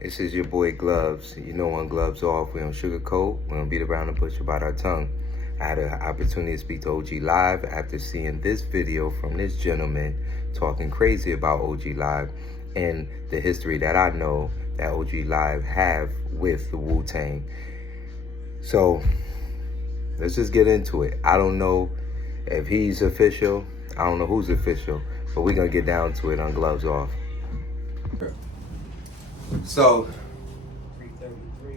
This is your boy Gloves. You know, on Gloves Off, we don't sugarcoat, we don't beat around the bush about our tongue. I had an opportunity to speak to OG Live after seeing this video from this gentleman talking crazy about OG Live and the history that I know that OG Live have with the Wu-Tang. So let's just get into it. I don't know if he's official. I don't know who's official, but we're gonna get down to it on Gloves Off. So,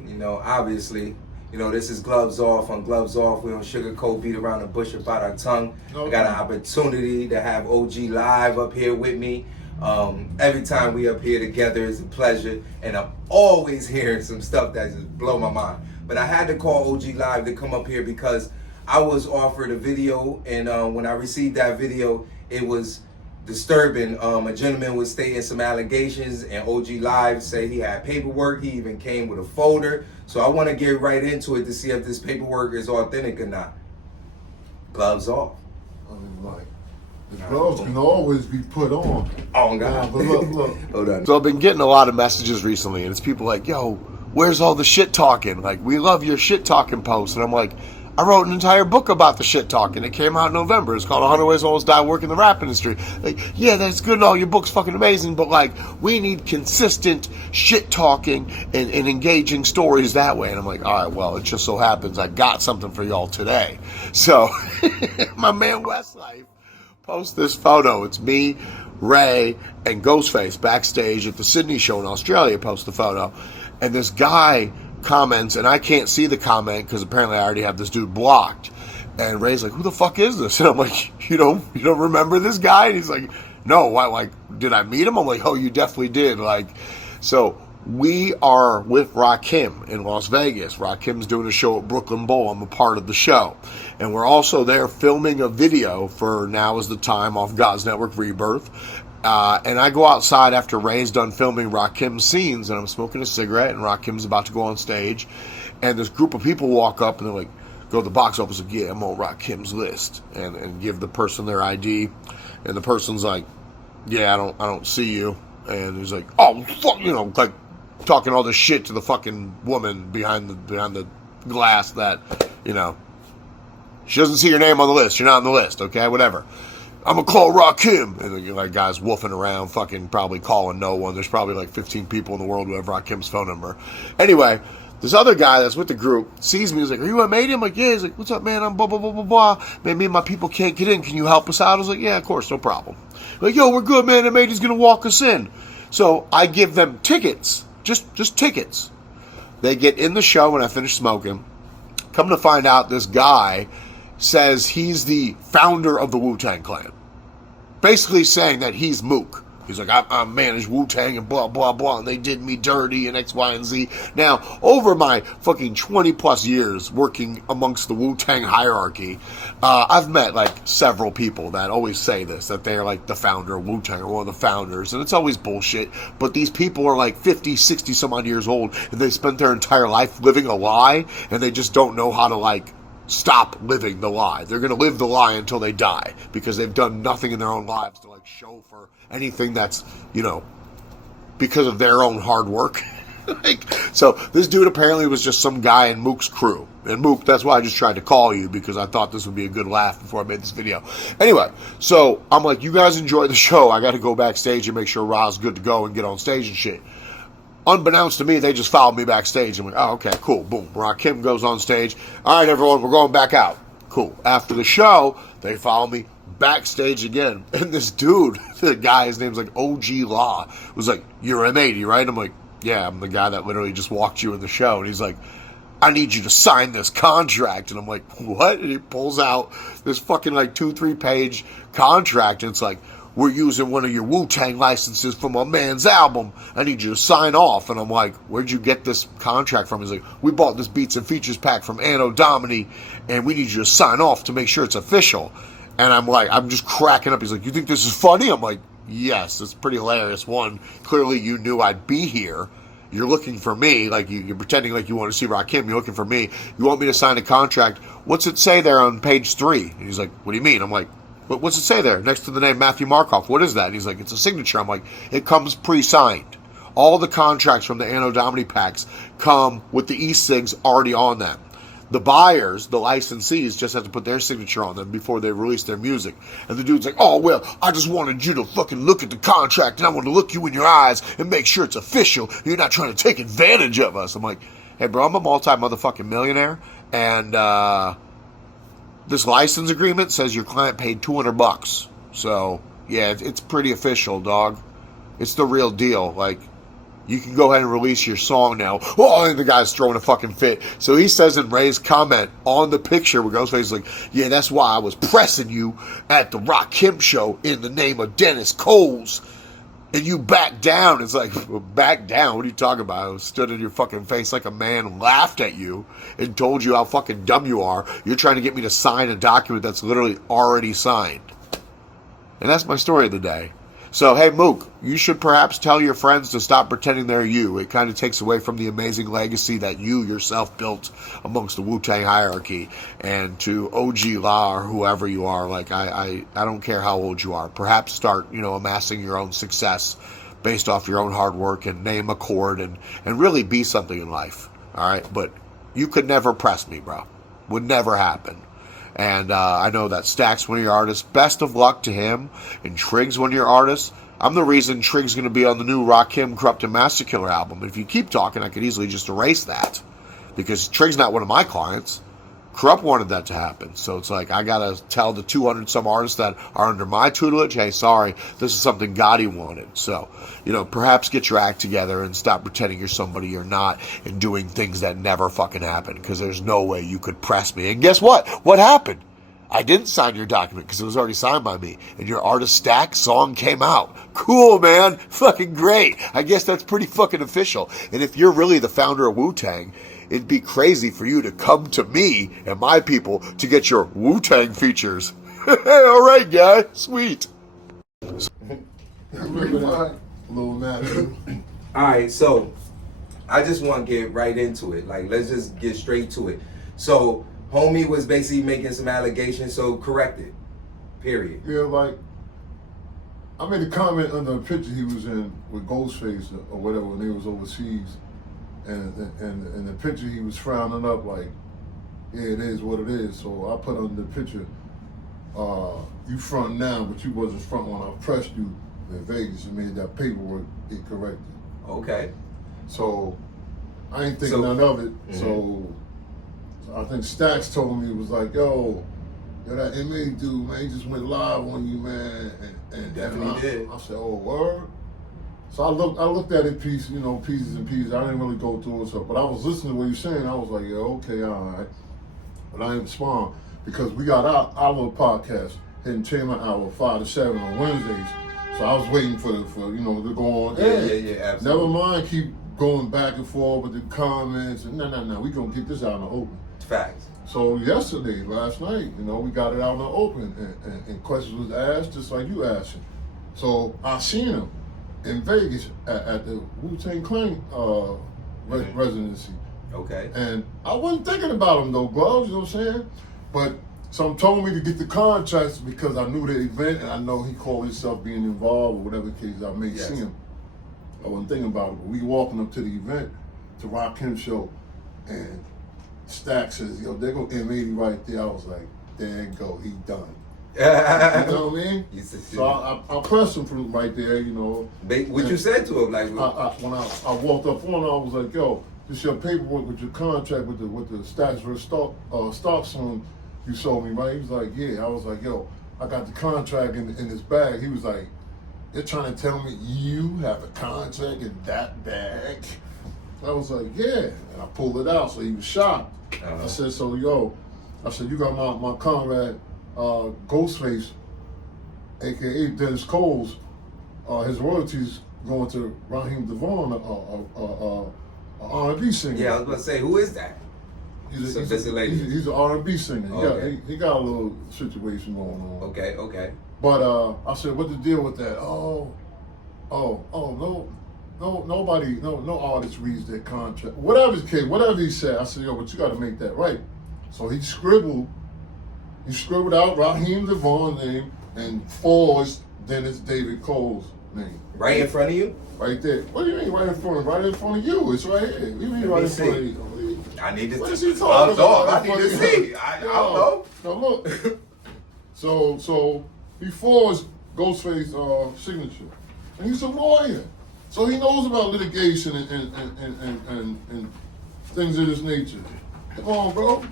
you know, obviously, you know, this is Gloves Off. On Gloves Off, we don't sugarcoat, beat around the bush about our tongue. I got an opportunity to have OG Live up here with me. Every time we up here together is a pleasure, and I'm always hearing some stuff that just blow my mind. But I had to call OG Live to come up here because I was offered a video, and when I received that video, it was disturbing. A gentleman was stating some allegations, and OG Live said he had paperwork. He even came with a folder. So I want to get right into it to see if this paperwork is authentic or not. Gloves off. I mean, like, the gloves can always be put on. Oh, God. But look. Hold on. So I've been getting a lot of messages recently, and it's people like, yo, where's all the shit talking? Like, we love your shit talking posts. And I'm like, I wrote an entire book about the shit talking. It came out in November. It's called 100 Ways to Almost Die Working in the Rap Industry. Like, yeah, that's good and all. Your book's fucking amazing, but like, we need consistent shit talking and engaging stories that way. And I'm like, all right, well, it just so happens I got something for y'all today. So, my man Westlife post this photo. It's me, Ray, and Ghostface backstage at the Sydney show in Australia. Post the photo, and this guy comments, and I can't see the comment because apparently I already have this dude blocked. And Ray's like, "Who the fuck is this?" And I'm like, "You don't remember this guy?" And he's like, "No, why? Like, did I meet him?" I'm like, "Oh, you definitely did." Like, so we are with Rakim in Las Vegas. Rakim's doing a show at Brooklyn Bowl. I'm a part of the show. And we're also there filming a video for Now Is the Time off God's Network Rebirth. And I go outside after Ray's done filming Rakim's scenes, and I'm smoking a cigarette, and Rakim's about to go on stage. And this group of people walk up, and they're like, go to the box office, like, yeah, I'm on Rakim's list. And give the person their ID. And the person's like, yeah, I don't see you. And he's like, oh, fuck, like, talking all this shit to the fucking woman behind the glass that, she doesn't see your name on the list. You're not on the list, okay? Whatever. I'm gonna call Rakim. And the like, guys wolfing around, fucking probably calling no one. There's probably like 15 people in the world who have Rakim's phone number. Anyway, this other guy that's with the group sees me. He's like, are you M80? I'm like, yeah. He's like, what's up, man? I'm blah, blah, blah, blah, blah. Man, me and my people can't get in. Can you help us out? I was like, yeah, of course, no problem. Like, yo, we're good, man. M80's gonna walk us in. So I give them tickets. Just tickets. They get in the show when I finish smoking. Come to find out, this guy says he's the founder of the Wu-Tang Clan. Basically saying that he's Mook. He's like, I manage Wu-Tang and blah, blah, blah, and they did me dirty and X, Y, and Z. Now, over my fucking 20 plus years working amongst the Wu-Tang hierarchy, I've met like several people that always say this, that they're like the founder of Wu-Tang or one of the founders, and it's always bullshit. But these people are like 50, 60 some odd years old, and they spent their entire life living a lie, and they just don't know how to like stop living the lie. They're going to live the lie until they die because they've done nothing in their own lives to like show for anything that's, because of their own hard work. So this dude apparently was just some guy in Mook's crew. And Mook, that's why I just tried to call you, because I thought this would be a good laugh before I made this video. Anyway, so I'm like, you guys enjoy the show. I got to go backstage and make sure Ra's good to go and get on stage and shit. Unbeknownst to me, they just followed me backstage. I'm like, oh, okay, cool, boom. Rakim goes on stage. All right, everyone, we're going back out. Cool. After the show, they follow me backstage again. And this dude, the guy, his name's like OG Law, was like, you're M80, right? I'm like, yeah, I'm the guy that literally just walked you in the show. And he's like, I need you to sign this contract. And I'm like, what? And he pulls out this fucking like 2-3 page contract. And it's like, we're using one of your Wu-Tang licenses for my man's album. I need you to sign off. And I'm like, where'd you get this contract from? He's like, we bought this Beats and Features pack from Anno Domini, and we need you to sign off to make sure it's official. And I'm like, I'm just cracking up. He's like, you think this is funny? I'm like, yes, it's pretty hilarious. One, clearly you knew I'd be here. You're looking for me, like you're pretending like you want to see Rakim. You're looking for me. You want me to sign a contract. What's it say there on page 3? And he's like, what do you mean? I'm like, what's it say there next to the name Matthew Markoff? What is that? And he's like, it's a signature. I'm like, it comes pre-signed. All the contracts from the Anno Domini packs come with the e-cigs already on them. The buyers, the licensees, just have to put their signature on them before they release their music. And the dude's like, oh, well, I just wanted you to fucking look at the contract, and I want to look you in your eyes and make sure it's official. You're not trying to take advantage of us. I'm like, hey, bro, I'm a multi-motherfucking millionaire, and this license agreement says your client paid $200. So, yeah, it's pretty official, dog. It's the real deal. Like, you can go ahead and release your song now. Oh, and the guy's throwing a fucking fit. So he says in Ray's comment on the picture where Ghostface is like, yeah, that's why I was pressing you at the Rakim show in the name of Dennis Coles. And you backed down. It's like, well, back down? What are you talking about? I stood in your fucking face like a man, laughed at you, and told you how fucking dumb you are. You're trying to get me to sign a document that's literally already signed. And that's my story of the day. So, hey, Mook, you should perhaps tell your friends to stop pretending they're you. It kind of takes away from the amazing legacy that you yourself built amongst the Wu-Tang hierarchy. And to OG La or whoever you are, like, I don't care how old you are. Perhaps start, amassing your own success based off your own hard work and name a chord and really be something in life. All right? But you could never press me, bro. Would never happen. And I know that Stack's one of your artists. Best of luck to him. And Trig's one of your artists. I'm the reason Trig's going to be on the new Rakim Corrupt and Master Killer album. If you keep talking, I could easily just erase that. Because Trig's not one of my clients. Corrupt wanted that to happen. So it's like, I got to tell the 200 some artists that are under my tutelage, hey, sorry, this is something Gotti wanted. So, perhaps get your act together and stop pretending you're somebody you're not and doing things that never fucking happen. Because there's no way you could press me. And guess what? What happened? I didn't sign your document because it was already signed by me. And your artist Stack song came out. Cool, man. Fucking great. I guess that's pretty fucking official. And if you're really the founder of Wu-Tang, it'd be crazy for you to come to me and my people to get your Wu-Tang features. Hey, all right, guy. Sweet. Little Matt. All right, so I just want to get right into it. Like, let's just get straight to it. So, homie was basically making some allegations, so correct it. Period. Yeah, like, I made a comment under a picture he was in with Ghostface or whatever when he was overseas. And the picture he was frowning up like, yeah, it is what it is. So I put on the picture, you front now, but you wasn't front when I pressed you in Vegas and made that paperwork get corrected. Okay. So I ain't thinking none of it. Mm-hmm. So I think Stax told me, it was like, yo, that M80 dude, man, he just went live on you, man. And definitely did. I said, oh, word? So I looked at it pieces and pieces. I didn't really go through it, but I was listening to what you're saying. I was like, yeah, okay, all right. But I didn't respond because we got our little podcast, Hidden Chamber Hour, 5 to 7 on Wednesdays. So I was waiting for to go on. Yeah, absolutely. Never mind, keep going back and forth with the comments. And no, we gonna get this out in the open. Facts. So last night, we got it out in the open, and questions was asked just like you asking. So I seen him in Vegas at the Wu-Tang Clan residency. Okay. And I wasn't thinking about him though, Gloves, you know what I'm saying? But some told me to get the contracts because I knew the event and I know he called himself being involved or whatever the case I may see him. I wasn't thinking about it, but we walking up to the event, to Rakim show, and Stack says, yo, there go M80 right there. I was like, there you go, he done. You know what I mean? So I pressed him from right there, What you said to him, like when I walked up on him, I was like, "Yo, this your paperwork with your contract with the Stats vs. Stock song you sold me, right?" He was like, "Yeah." I was like, "Yo, I got the contract in this bag." He was like, "They're trying to tell me you have a contract in that bag?" I was like, "Yeah," and I pulled it out, so he was shocked. I said, "So, yo," I said, "You got my comrade." Ghostface, aka Dennis Coles, his royalties going to Raheem Devon, a R&B singer. Yeah, I was going to say, who is that? He's an R&B singer. Okay. Yeah, he got a little situation going on. Okay. But I said, what the deal with that? No artist reads their contract. Whatever the case, whatever he said, I said, yo, but you got to make that right. So he scribbled out Raheem Devon's name and forged Dennis David Cole's name. Right in front of you? Right there. What do you mean right in front of? Right in front of you. It's right here. What do you mean right in front of you? I need to What is see. he talking about? I need to see. I don't know. Now look. So he forged Ghostface's signature, and he's a lawyer, so he knows about litigation and things of this nature. Come on, bro.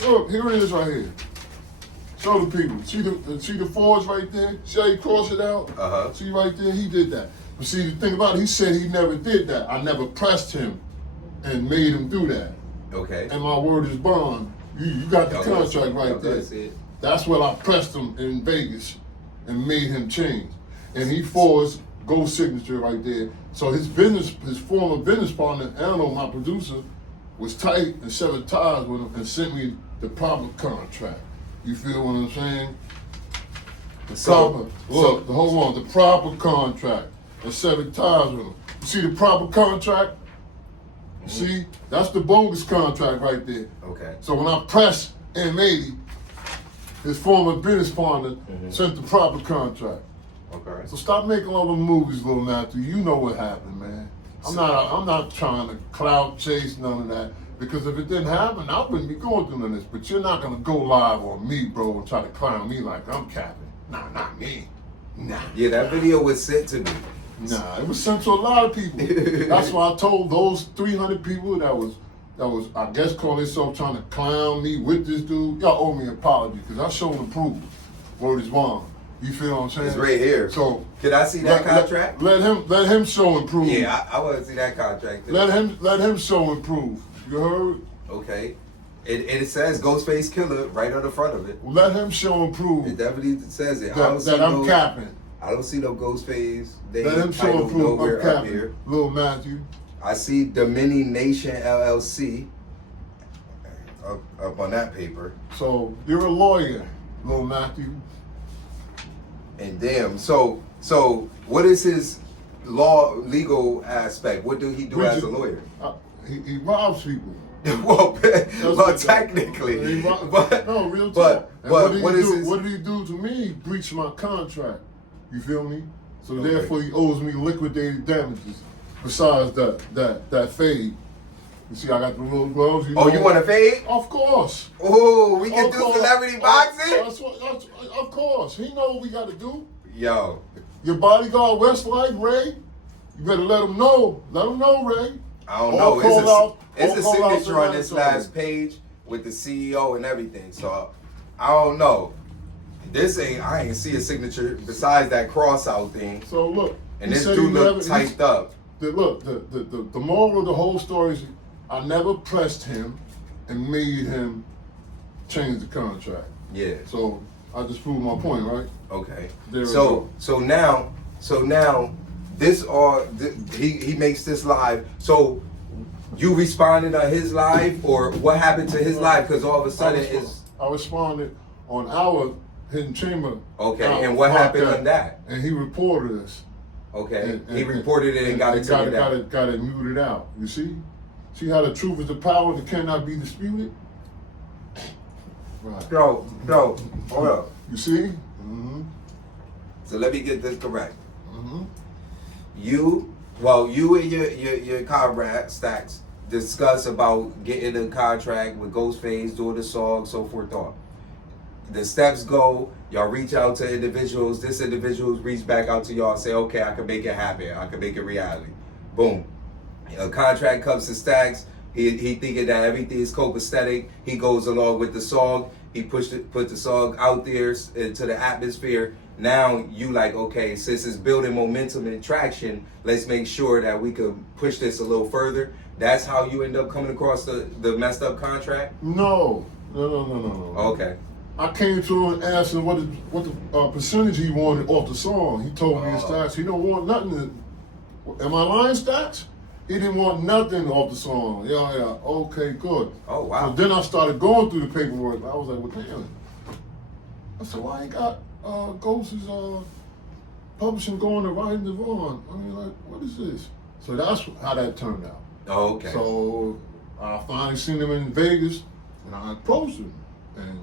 Look, here it is right here. Show the people. See the forge right there? See how he crossed it out? See right there? He did that. But see, the thing about it, he said he never did that. I never pressed him and made him do that. Okay. And my word is bond. You got the contract right there. That's what I pressed him in Vegas and made him change. And he forged Ghost signature right there. So his former business partner, Arnold, my producer, was tight and severed ties with him and sent me the proper contract. You feel what I'm saying? Hold on, the proper contract and severed ties with him. You see the proper contract? See, that's the bogus contract right there. Okay. So when I pressed M80, his former business partner sent the proper contract. Okay. So stop making all the movies, little Matthew. You know what happened, man. I'm not trying to clout chase none of that. Because if it didn't happen, I wouldn't be going through none of this. But you're not gonna go live on me, bro, and try to clown me like I'm capping. Nah, not me. Nah. Yeah, that video was sent to me. Nah, it was sent to a lot of people. That's why I told those 300 people that was I guess call themselves trying to clown me with this dude. Y'all owe me an apology because I showed them proof. Word is bond. You feel what I'm saying? It's right here. So can I see that contract? Let him show and prove. Yeah, I want to see that contract. Too. Let him show and prove. You heard? Okay. It says Ghostface Killer right on the front of it. Let him show and prove. It definitely says it. That I'm capping. I don't see no Ghostface. Let him show and prove I'm capping. Little Matthew. I see Domini Nation LLC up on that paper. So you're a lawyer, little Matthew. And damn, so what is his legal aspect? What do he do as a lawyer? He robs people. well, technically. No, real talk. What did he do to me? He breached my contract. You feel me? So therefore he owes me liquidated damages. Besides that fade. You see, I got the little gloves. You want a fade? Of course. Oh, we can do celebrity boxing? Of course. He know what we got to do. Yo. Your bodyguard, Westlife, Ray, you better let him know. Let him know, Ray. I don't know. It's a signature on this last page with the CEO and everything. So, I don't know. I ain't see a signature besides that cross out thing. So, look. And this dude look typed up. The moral of the whole story is I never pressed him and made him change the contract. Yeah. So I just proved my point, right? Okay. So now this he makes this live. So you responded on his live, or what happened to his live? Because all of a sudden I responded on our Hidden Chamber. Okay. And what happened on that? And he reported us. Okay. He reported it and got it taken down. Got it muted out. You see? See how the truth is the power that cannot be disputed? Right. Bro, hold up. You see? Mm-hmm. So let me get this correct. Mm-hmm. You and your comrade Stacks discuss about getting a contract with Ghostface, doing the song, so forth on. The steps go, y'all reach out to individuals. This individual reach back out to y'all and say, okay, I can make it happen. I can make it reality. Boom. A contract comes to Stacks. He thinking that everything is copacetic. He goes along with the song. He put the song out there into the atmosphere. Now you like, okay, since it's building momentum and traction, let's make sure that we could push this a little further. That's how you end up coming across the messed up contract? No. Okay. I came to him and asked him what the percentage he wanted off the song. He told me his stats. He don't want nothing. Am I lying, Stats? He didn't want nothing off the song. Yeah. Okay, good. Oh, wow. So then I started going through the paperwork. I was like, well, damn. I said, why ain't got Ghost's publishing going to Ryan Devon? I mean, like, what is this? So that's how that turned out. Oh, okay. So I finally seen him in Vegas, and I approached him. And,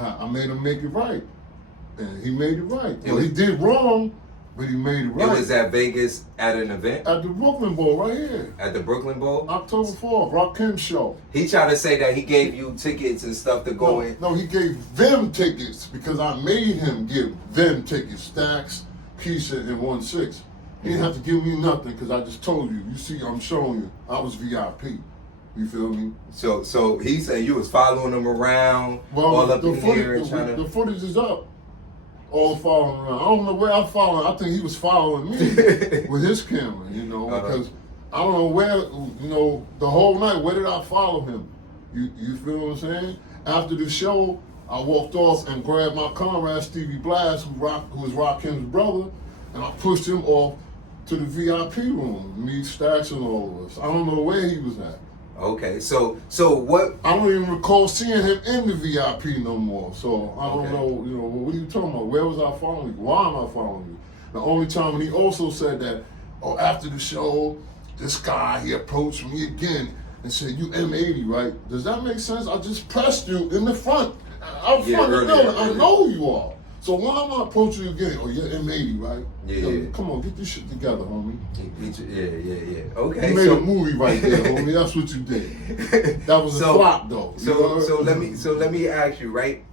I made him make it right. and he made it right. Well, he did wrong, but he made it right. It was at Vegas at an event? At the Brooklyn Bowl, right here. At the Brooklyn Bowl? October 4th, Rakim's show. He tried to say that he gave you tickets and stuff to go in. No, he gave them tickets because I made him give them tickets. Stacks, Keisha, and 1-6. He didn't have to give me nothing because I just told you. You see, I'm showing you. I was VIP. You feel me? So he said you was following him around, all up in here and trying to... The footage is up. All following around. I don't know where I'm following. I think he was following me with his camera, you know, because I don't know where, you know, the whole night, where did I follow him? You feel what I'm saying? After the show, I walked off and grabbed my comrade, Stevie Blast, who was Rakim's brother, and I pushed him off to the VIP room, me, Stacks, and all of us. I don't know where he was at. Okay, so what? I don't even recall seeing him in the VIP no more. So I don't know, you know, what are you talking about? Where was I following you? Why am I following you? The only time, and he also said that, after the show, this guy, he approached me again and said, you M80, right? Does that make sense? I just pressed you in the front, out front of the building. I know you are. So why am I approaching you again? Oh, you're M80, right? Yeah. Come on, get this shit together, homie. Yeah. Okay. You made a movie right there, homie. That's what you did. That was a flop, though. So let me ask you, right?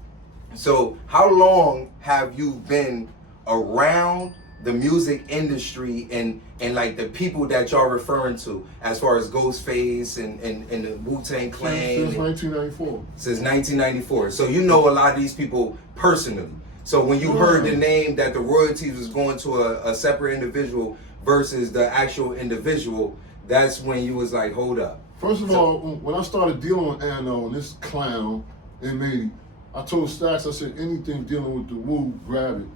So how long have you been around the music industry and like the people that y'all referring to as far as Ghostface and the Wu-Tang Clan? Since 1994. Since 1994. So you know a lot of these people personally. So when you heard the name that the royalties was going to a separate individual versus the actual individual, that's when you was like, hold up. First of all, when I started dealing with Anno and this clown, M80, I told Stacks, I said, anything dealing with the Wu, grab it.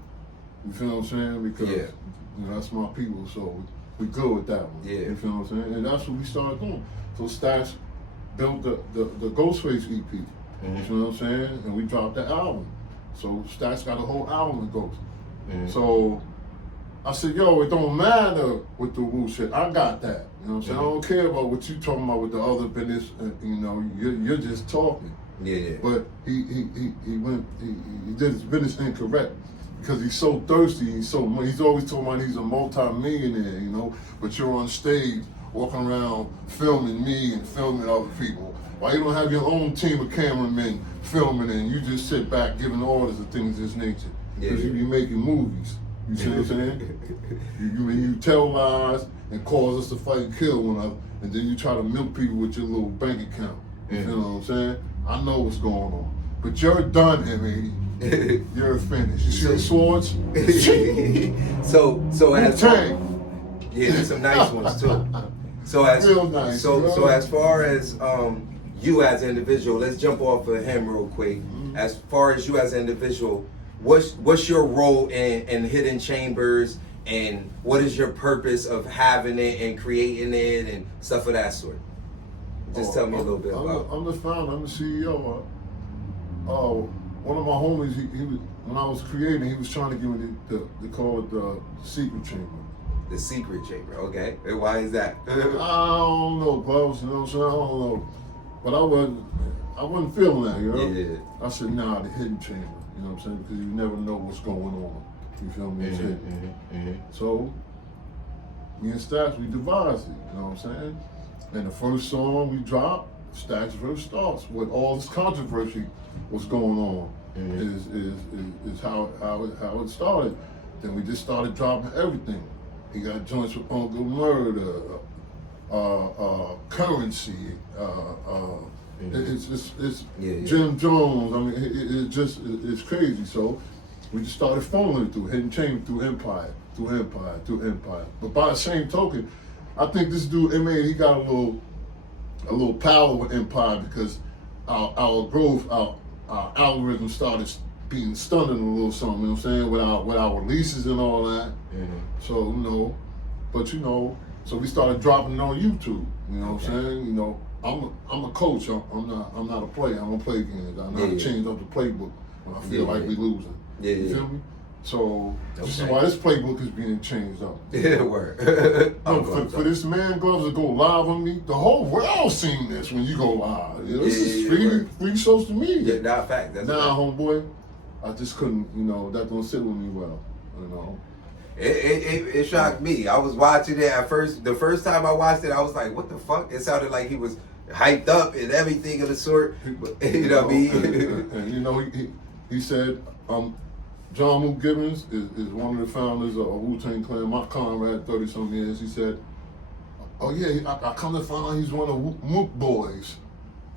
You feel what I'm saying? Because you know, that's my people, so we good with that one. Yeah. You feel what I'm saying? And that's what we started doing. So Stacks built the Ghostface EP. You feel what I'm saying? And we dropped the album. So Stacks got a whole album of Ghost. So I said, yo, it don't matter with the Wu shit. I got that. You know what I'm saying? I don't care about what you talking about with the other business. You know, you're just talking. Yeah. But he did his business incorrect because he's so thirsty. He's always talking about he's a multi-millionaire, you know. But you're on stage walking around filming me and filming other people. Why you don't have your own team of cameramen filming and you just sit back giving orders and things of this nature? Because you be making movies. You see what I'm saying? You tell lies and cause us to fight and kill one another, and then you try to milk people with your little bank account. You know what I'm saying? I know what's going on. But you're done, M80. You're finished. You see the swords? so as there's some nice ones too. So as real nice. So as far as you as an individual, let's jump off of him real quick. As far as you as an individual, what's your role in Hidden Chambers, and what is your purpose of having it and creating it and stuff of that sort? Just tell me a little bit about it. I'm the founder, I'm the CEO. One of my homies, he was, when I was creating, he was trying to give me they call it the secret chamber. The secret chamber, okay. And why is that? I don't know, Gloves, you know what I'm saying? I don't know. But I wasn't feeling that, you know? Yeah. I said, nah, the hidden chamber, you know what I'm saying? Because you never know what's going on. You feel me? So, me and Stacks, we devised it, you know what I'm saying? And the first song we dropped, Stacks verse starts with all this controversy what's going on is how it started. Then we just started dropping everything. He got joints with Uncle Murder, Currency, it's Jim Jones. I mean, it's crazy. So we just started funneling it through Hidden Chamber, through Empire. But by the same token, I think this dude M80, he got a little power with Empire because our growth, our algorithm started being stunted a little something, you know what I'm saying, with our releases and all that. So, so we started dropping it on YouTube, you know what I'm saying? You know, I'm a coach, I'm not a player, I'm a play games. I know how to change up the playbook when I feel like we losing. You feel me? So this is why this playbook is being changed up. Word. For this man Gloves to go live on me, the whole world seen this when you go live. You know, this is free social media. Not fact. That's homeboy, I just couldn't, you know, that don't sit with me well, you know. It shocked me. I was watching it at first. The first time I watched it, I was like, "What the fuck?" It sounded like he was hyped up and everything of the sort. You know what I mean? And you know, he said, John Mook Gibbons is one of the founders of Wu-Tang Clan. My comrade, 30-some years. He said, "Oh yeah, I come to find out he's one of Mook boys."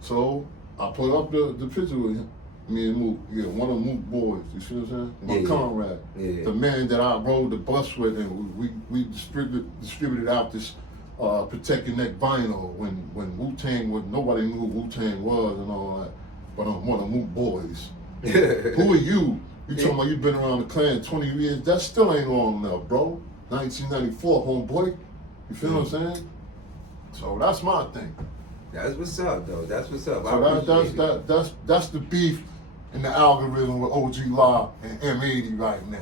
So I put up the picture with him. Me and Mook, yeah, one of Mook boys. You see what I'm saying? My comrade, the man that I rode the bus with, and we distributed out this Protect Your Neck vinyl when Wu-Tang was, nobody knew who Wu-Tang was and all that. But I'm one of Mook boys. Who are you? You talking about you been around the clan 20 years? That still ain't long enough, bro. 1994, homeboy. You feel what I'm saying? So that's my thing. That's what's up, though. That's what's up. So that's the beef in the algorithm with OG Law and M80 right now.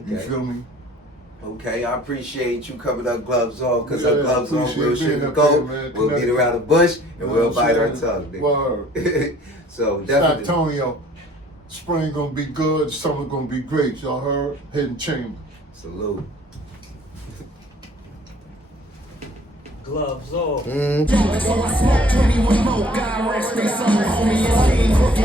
Okay. You feel me? Okay, I appreciate you coming up Gloves Off, because our Yeah, Gloves Off, appreciate we'll being sugar up go. here, man. We'll Connect. beat around the bush, and You know we'll what I'm bite our saying? tongue, nigga. Word. So Stop definitely. telling you, spring gonna be good, summer gonna be great. Y'all heard? Hidden Chamber. Salute. Gloves off. So I smoke 21 more. God rest their soul. Homie, it's lean, crooked